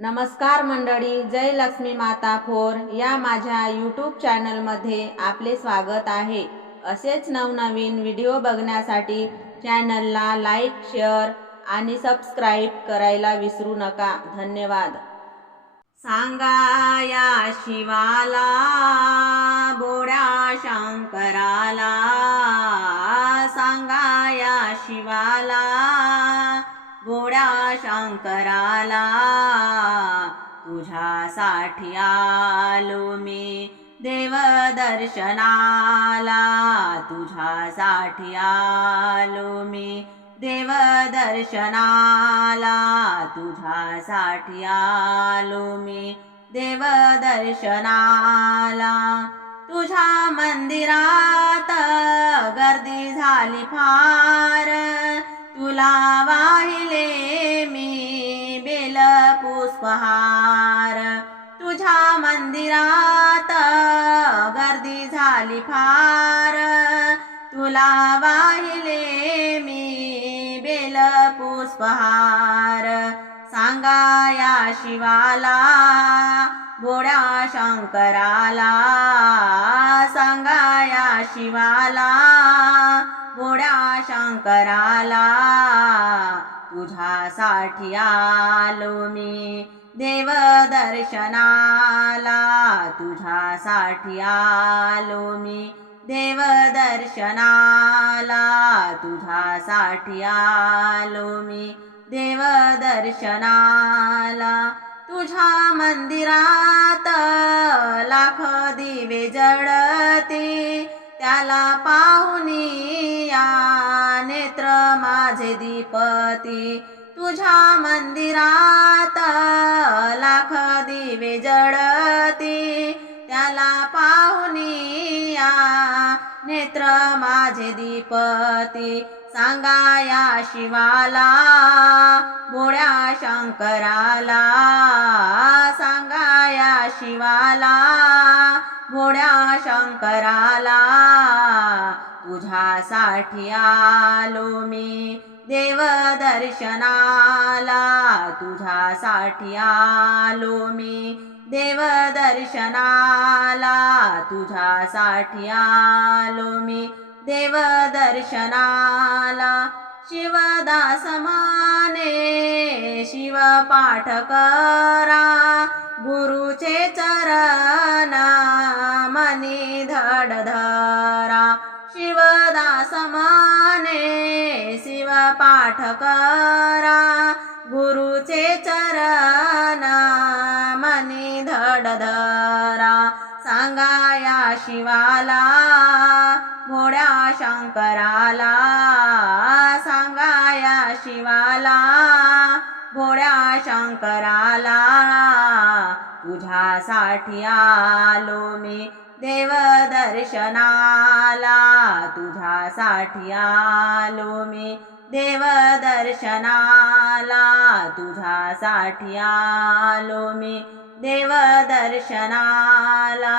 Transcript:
नमस्कार मंडळी, जय लक्ष्मी माता फोर या माझ्या यूट्यूब चॅनलमध्ये आपले स्वागत आहे। असेच नवनवीन व्हिडिओ बघण्यासाठी चॅनलला लाईक, शेअर आणि सबस्क्राईब करायला विसरू नका। धन्यवाद। सांगा या शिवाला, बोड्या शंकराला, सांगा या शिवाला, बोड्या शंकराला, तुझ्यासाठी आलो मी देव दर्शनाला, तुझ्यासाठी आलो मी देव दर्शनाला, तुझ्यासाठी आलो मी देव दर्शनाला। तुझ्या मंदिरात गर्दी झाली फार, तुला वाहिले मी बेल पुष्पहार। तुझ्या मंदिरात गर्दी झाली फार, तुला वाहिले मी बेल पुष्पहार। सांगा या शिवाला, बोड्या शंकराला, सांगा या शिवाला, बोड्या शंकराला, तुझ्यासाठी आलो मी देव दर्शनाला, तुझ्यासाठी आलो मी देव दर्शनाला, तुझ्यासाठी आलो मी देव दर्शनाला। तुझ्या मंदिरात लाख दिवे जळती, त्याला पाहुनी या नेत्र माझे दीपती। तुझ्या मंदिरात लाख दिवे जळती, त्याला पाहुनी या नेत्र माझे दीपती। सांगा या शिवाला, बोड्या शंकराला, सांगा या शिवाला, बोड्या शंकराला, तुझ्यासाठी आलो मी देव दर्शनाला, तुझ्यासाठी आलो मी देव दर्शनाला, तुझ्यासाठी आलो मी देव दर्शनाला। शिवदास माने शिव पाठ करा, गुरुचे चरण मनी धड धरा। शिवदास माने शिव पाठ करा, गुरुचे चरण मनी धड धरा। सांगा या शिवाला, बोड्या शंकराला, सांगा या शिवाला, बोड्या शंकराला, तुझ्यासाठी आलो मी देव दर्शनाला, तुझ्यासाठी आलो मी देव दर्शनाला, तुझ्यासाठी आलो मी देव दर्शनाला।